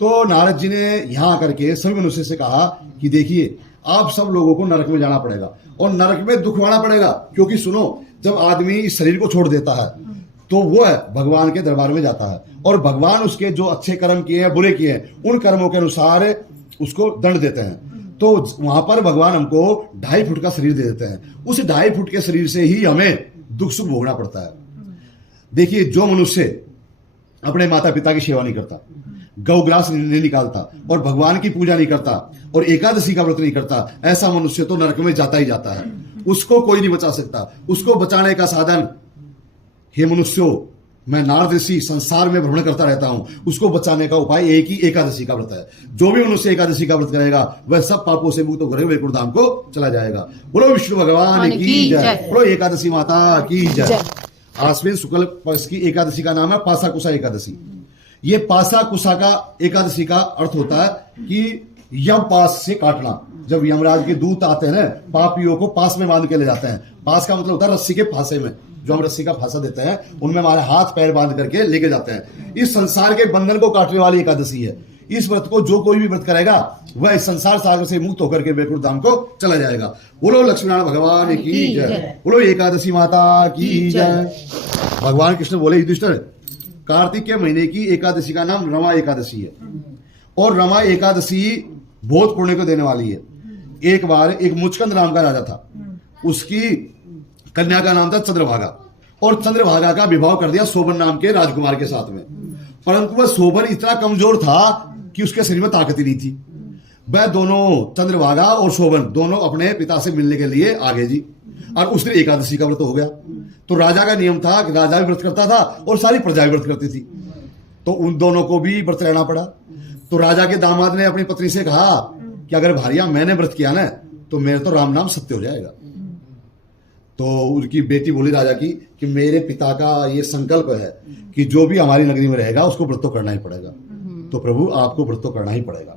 तो नारद जी ने यहाँ आकर के सभी मनुष्य से कहा कि देखिए, आप सब लोगों को नरक में जाना पड़ेगा और नरक में दुख होना पड़ेगा, क्योंकि सुनो, जब आदमी इस शरीर को छोड़ देता है तो वो है भगवान के दरबार में जाता है और भगवान उसके जो अच्छे कर्म किए हैं बुरे किए हैं उन कर्मों के अनुसार उसको दंड देते हैं। तो वहां पर भगवान हमको 2.5 फुट का शरीर दे देते हैं। उस 2.5 फुट के शरीर से ही हमें दुख सुख भोगना पड़ता है। देखिए, जो मनुष्य अपने माता पिता की सेवा नहीं करता, गौग्रास नहीं निकालता और भगवान की पूजा नहीं करता और एकादशी का व्रत नहीं करता, ऐसा मनुष्य तो नरक में जाता ही जाता है। उसको कोई नहीं बचा सकता। उसको बचाने का साधन, हे मनुष्यों, मैं नारद ऋषि संसार में भ्रमण करता रहता हूं, उसको बचाने का उपाय एक ही एकादशी का व्रत है। जो भी मनुष्य एकादशी का व्रत करेगा वह सब पापों से मुक्त होकर वैकुंठ धाम को चला जाएगा। बोलो विष्णु भगवान की जय, बोलो एकादशी माता की जय। आश्विन शुक्ल पक्ष की एकादशी का नाम है पासा कुसा एकादशी। ये पासा कुसा का एकादशी का अर्थ होता है कि यम पास से काटना। जब यमराज के दूत आते हैं ना, पापियों को पास में बांध के ले जाते हैं। पास का मतलब होता है रस्सी के फांसे में, जो हम रस्सी का फांसा देते हैं उनमें हमारे हाथ पैर बांध करके लेके जाते हैं। इस संसार के बंधन को काटने वाली एकादशी है। इस व्रत को जो कोई भी व्रत करेगा वह इस संसार सागर से मुक्त होकर के वैकुंठ धाम को चला जाएगा। बोलो लक्ष्मीनारायण भगवान की जय, बोलो एकादशी माता की जय। भगवान कृष्ण बोले, युधिष्ठिर, कार्तिक के महीने की एकादशी का नाम रमा एकादशी है और रमा एकादशी बहुत पुण्य को देने वाली है। एक बार एक मुचकंद नाम का राजा था, उसकी कन्या का नाम था चंद्रभागा और चंद्रभागा का विवाह कर दिया शोभन नाम के राजकुमार के साथ में। परंतु वह शोभन इतना कमजोर था कि उसके शरीर में ताकत ही नहीं थी। वह दोनों, चंद्रभागा और शोभन, दोनों अपने पिता से मिलने के लिए आ गए जी। और उसने एकादशी का व्रत हो गया। तो राजा का नियम था कि राजा भी व्रत करता था और सारी प्रजा भी व्रत करती थी, तो उन दोनों को भी व्रत रहना पड़ा। तो राजा के दामाद ने अपनी पत्नी से कहा कि अगर भारिया मैंने व्रत किया ना तो मेरे तो राम नाम सत्य हो जाएगा। तो उनकी बेटी बोली राजा की कि मेरे पिता का ये संकल्प है कि जो भी हमारी नगरी में रहेगा उसको व्रत तो करना ही पड़ेगा। तो प्रभु आपको व्रत तो करना ही पड़ेगा।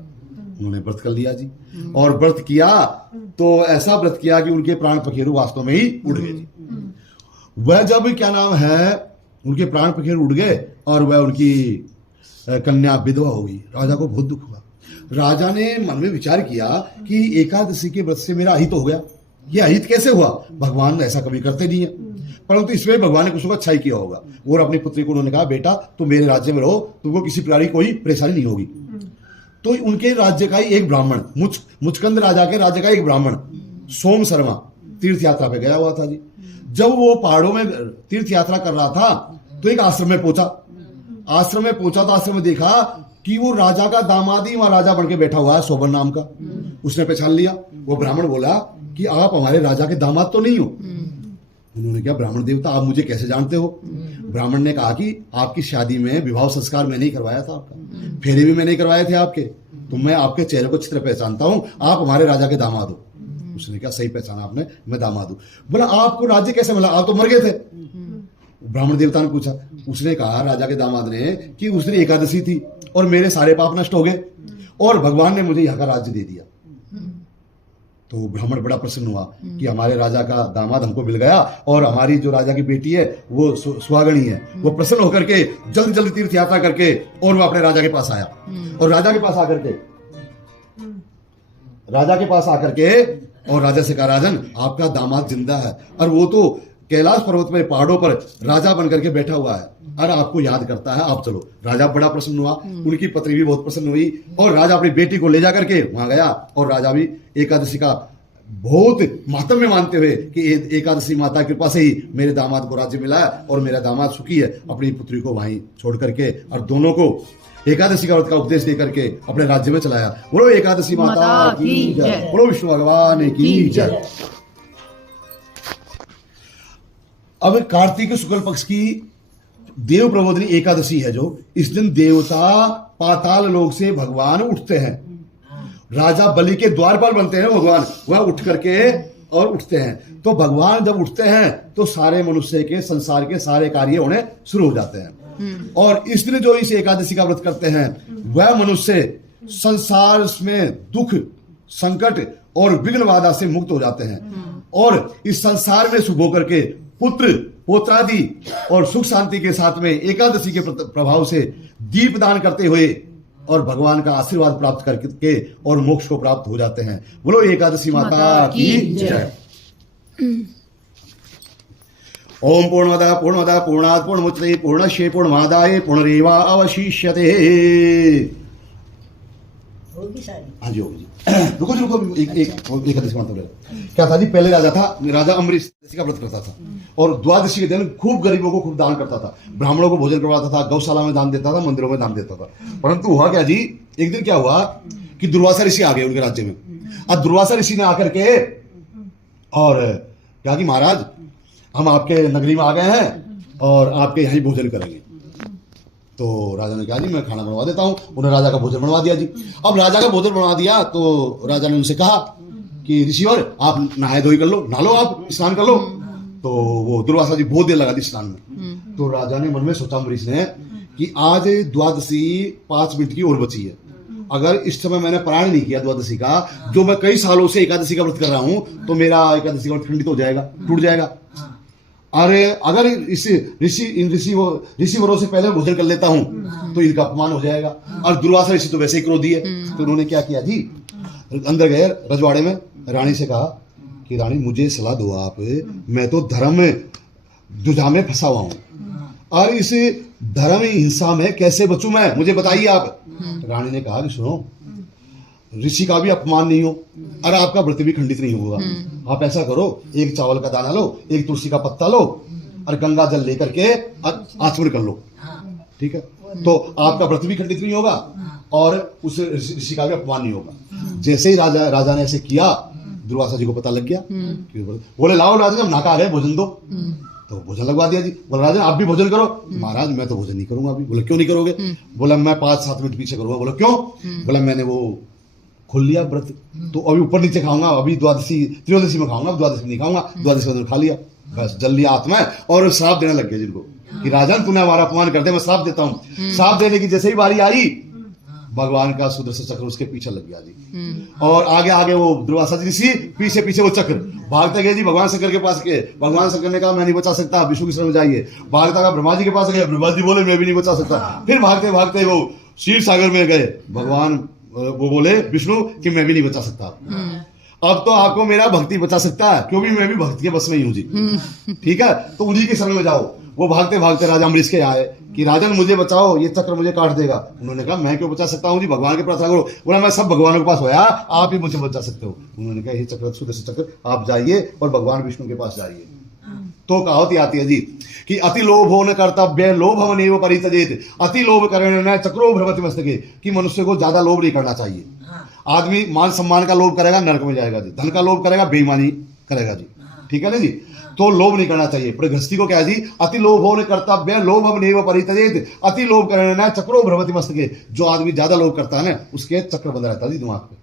उन्होंने व्रत कर लिया जी, और व्रत किया तो ऐसा व्रत किया कि उनके प्राण पखेरु वास्तव में ही उड़ गए जी। वह जब क्या नाम है, उनके प्राण पखेरु उड़ गए और वह उनकी कन्या विधवा हो गई। राजा को बहुत दुख हुआ। राजा ने मन में विचार किया कि एकादशी के व्रत से मेरा अहित हो गया। यह अहित कैसे हुआ? भगवान ऐसा कभी करते नहीं है, परंतु इसमें भगवान ने कुछ अच्छा ही किया होगा। और अपनी पुत्री को उन्होंने कहा, बेटा तुम मेरे राज्य में रहो, तुमको किसी प्रकार की कोई परेशानी नहीं होगी। तो उनके राज्य का ही एक ब्राह्मण, मुचकंद राजा के राज्य का एक ब्राह्मण सोम शर्मा तीर्थ यात्रा पे गया हुआ था जी। जब वो पहाड़ों में तीर्थ यात्रा कर रहा था तो एक आश्रम में पहुंचा। आश्रम में पहुंचा तो आश्रम में देखा कि वो राजा का दामाद ही वहां राजा बन के बैठा हुआ है, शोभन नाम का। उसने पहचान लिया। वो ब्राह्मण बोला कि आप हमारे राजा के दामाद तो नहीं हो। उन्होंने कहा, ब्राह्मण देवता आप मुझे कैसे जानते हो? ब्राह्मण ने कहा कि आपकी शादी में विवाह संस्कार मैं नहीं करवाया था, आपका फेरे भी मैं नहीं करवाए थे आपके, तो मैं आपके चेहरे को अच्छी तरह पहचानता हूं, आप हमारे राजा के दामाद हो। उसने कहा, सही पहचाना आपने, मैं दामाद हूं। बोला, आपको राज्य कैसे मिला? आप तो मर गए थे। ब्राह्मण देवता ने पूछा। उसने कहा राजा के दामाद ने कि उस दिन एकादशी थी और मेरे सारे पाप नष्ट हो गए और भगवान ने मुझे यहाँ का राज्य दे दिया। तो ब्राह्मण बड़ा प्रसन्न हुआ कि हमारे राजा का दामाद हमको मिल गया और हमारी जो राजा की बेटी है वो सुहागणी है। वो प्रसन्न होकर के जल्दी जल्दी तीर्थ यात्रा करके और वो अपने राजा के पास आया। और राजा के पास आकर के और राजा से कहा, राजन आपका दामाद जिंदा है और वो तो कैलाश पर्वत में पहाड़ों पर राजा बन करके बैठा हुआ है और आपको याद करता है, आप चलो। राजा बड़ा प्रसन्न हुआ, उनकी पत्नी भी बहुत प्रसन्न हुई और राजा अपनी बेटी को ले जा करके वहां गया। और राजा भी एकादशी का बहुत महात्म्य मानते हुए कि एकादशी माता की कृपा से ही मेरे दामाद को राज्य मिला है और मेरा दामाद सुखी है, अपनी पुत्री को वहीं छोड़ करके और दोनों को एकादशी का व्रत का उपदेश दे करके अपने राज्य में चलाया। बोलो एकादशी माता की जय, बोलो विष्णु भगवान की जय। अब कार्तिक शुक्ल पक्ष की देव प्रबोधनी एकादशी है, जो इस दिन देवता पाताल लोक से भगवान उठते हैं। राजा बलि के द्वारपाल बनते हैं भगवान, वह उठ करके और उठते हैं। तो भगवान जब उठते हैं तो सारे मनुष्य के संसार के सारे कार्य होने शुरू हो जाते हैं। और इस दिन जो इस एकादशी का व्रत करते हैं वह मनुष्य संसार में दुख, संकट और विघ्न बाधा से मुक्त हो जाते हैं और इस संसार में सुख होकर के पुत्र पोत्रादि और सुख शांति के साथ में एकादशी के प्रभाव से दीप दान करते हुए और भगवान का आशीर्वाद प्राप्त करके और मोक्ष को प्राप्त हो जाते हैं। बोलो एकादशी माता की जय। ओम पूर्णमदः पूर्णात् पूर्णमुदच्यते पूर्णस्य पूर्णमादाय पूर्णमेवावशिष्यते। हाँ जी होगी जी। रुको जी रुको, एक आदेश मानते हुए क्या था जी, पहले राजा था, राजा अम्बरीश का व्रत करता था और द्वादशी के दिन खूब गरीबों को खूब दान करता था, ब्राह्मणों को भोजन करवाता था, गौशाला में दान देता था, मंदिरों में दान देता था। परंतु हुआ क्या जी, एक दिन क्या हुआ कि दुर्वासा ऋषि आ गए उनके राज्य में। अब दुर्वासा ऋषि ने आकर के और क्या कि महाराज हम आपके नगरी में आ गए हैं और आपके यहाँ भोजन करेंगे। तो राजा ने कहा जी मैं खाना बनवा देता हूँ। उन्होंने राजा का भोजन बनवा दिया जी। अब राजा का भोजन बनवा दिया तो राजा ने उनसे कहा कि ऋषिवर आप नहाए धोई कर लो, नहा लो, आप स्नान कर लो। तो वो दुर्वासा जी बहुत देर लगा दी स्नान में। तो राजा ने मन में सोचा अम्बरीश ने कि आज द्वादशी 5 मिनट की और बची है, अगर इस समय मैंने पारायण नहीं किया द्वादशी का, जो मैं कई सालों से एकादशी का व्रत कर रहा हूं, तो मेरा एकादशी का व्रत खंडित हो जाएगा, टूट जाएगा। अरे अगर ऋषि वरों से पहले भोजन कर लेता हूं तो इनका अपमान हो जाएगा। और दुर्वासा ऋषि तो वैसे ही क्रोधी है। तो उन्होंने क्या किया जी, अंदर गए रजवाड़े में, रानी से कहा कि रानी मुझे सलाह दो आप, मैं तो धर्म दुजा में फंसा हुआ हूं और इस धर्म हिंसा में कैसे बचूं मैं, मुझे बताइए आप। रानी ने कहा कि सुनो, ऋषि का भी अपमान नहीं हो और आपका व्रत भी खंडित नहीं होगा। आप ऐसा करो, एक चावल का दाना लो, एक तुलसी का पत्ता लो और गंगा जल लेकर के आचमन कर लो, ठीक है, तो आपका व्रत भी खंडित नहीं होगा और उस ऋषि का भी अपमान नहीं होगा। जैसे ही राजा ने ऐसे किया, दुर्वासा जी को पता लग गया। बोले लाओ राजा, जब नाका आ गए भोजन दो। तो भोजन लगवा दिया जी। बोला राजा आप भी भोजन करो। महाराज मैं तो भोजन नहीं करूंगा अभी। बोला क्यों नहीं करोगे? बोला मैं 5-7 मिनट पीछे करूंगा। बोला क्यों? बोला मैंने वो खोल लिया व्रत, तो अभी ऊपर नीचे खाऊंगा, अभी त्रयोदशी में खाऊंगा, द्वादशी में नहीं खाऊंगा, द्वादशी में खा लिया, बस जल लिया आत्मा है। और श्राप देने लग गया जिनको कि राजन तूने हमारा अपमान कर दिया, मैं श्राप देता हूँ। श्राप देने की जैसे ही बारी आई, भगवान का सुदर्शन चक्र उसके पीछे लग गया जी। और आगे आगे वो दुर्वासा जी ऋषि, पीछे पीछे वो चक्र भागते गए जी भगवान शंकर के पास गए। भगवान शंकर ने कहा मैं नहीं बचा सकता, विष्णु की शरण में जाइए। भागता का ब्रह्मा जी के पास गए, ब्रह्मा जी बोले मैं भी नहीं बचा सकता। फिर भागते भागते वो क्षीर सागर में गए, भगवान वो बोले विष्णु कि मैं भी नहीं बचा सकता। अब तो आपको मेरा भक्ति बचा सकता है, क्योंकि मैं भी भक्ति के बस में ही हूं जी, ठीक है, तो उन्हीं के शरण में जाओ। वो भागते भागते राजा अम्बरीश के आए कि राजन मुझे बचाओ, ये चक्र मुझे काट देगा। उन्होंने कहा मैं क्यों बचा सकता हूँ जी, भगवान की प्रार्थना करो। बोला मैं सब भगवानों के पास होया, आप ही मुझे बचा सकते हो। उन्होंने कहा ये चक्र सुदर्शन चक्र, आप जाइए और भगवान विष्णु के पास जाइए। तो कहावत आती है जी कि अति लोभ हो न कर्तव्य लोभ नैव परित्यजेत, अति लोभ करेण न चक्रो भ्रमति मस्तके, कि मनुष्य को ज्यादा लोभ नहीं करना चाहिए। आदमी मान सम्मान का लोभ करेगा नरक में जाएगा जी, धन का लोभ करेगा बेईमानी करेगा जी, ठीक है ना जी। तो लोभ नहीं करना चाहिए। पर गृहस्थी को क्या है जी, अति लोभ हो न कर्तव्य लोभ नैव परित्यजेत, अति लोभ करेण न चक्रो भ्रमति मस्तके। जो आदमी ज्यादा लोभ करता है ना, उसके चक्र बंधा रहता है जी दिमाग पे,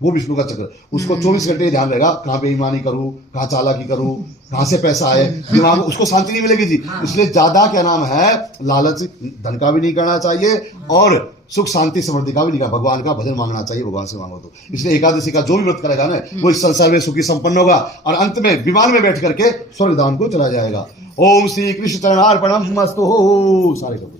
वो विष्णु का चक्र। उसको 24 घंटे ध्यान रहेगा, कहाँ बेईमानी करूं, कहाँ चालाकी करूं, कहाँ से पैसा आए, दिमाग उसको शांति नहीं मिलेगी जी। इसलिए ज्यादा क्या नाम है, लालच धन का भी नहीं करना चाहिए और सुख शांति समृद्धि का भी नहीं करना। भगवान का भजन मांगना चाहिए, भगवान से मांगो तो। इसलिए एकादशी का जो भी व्रत करेगा ना, वो इस संसार में सुखी संपन्न होगा और अंत में विमान में बैठ करके स्वर्ग धाम को चला जाएगा। ओम श्री कृष्ण चरणार्पणम मस्तु हो। सारे कपूर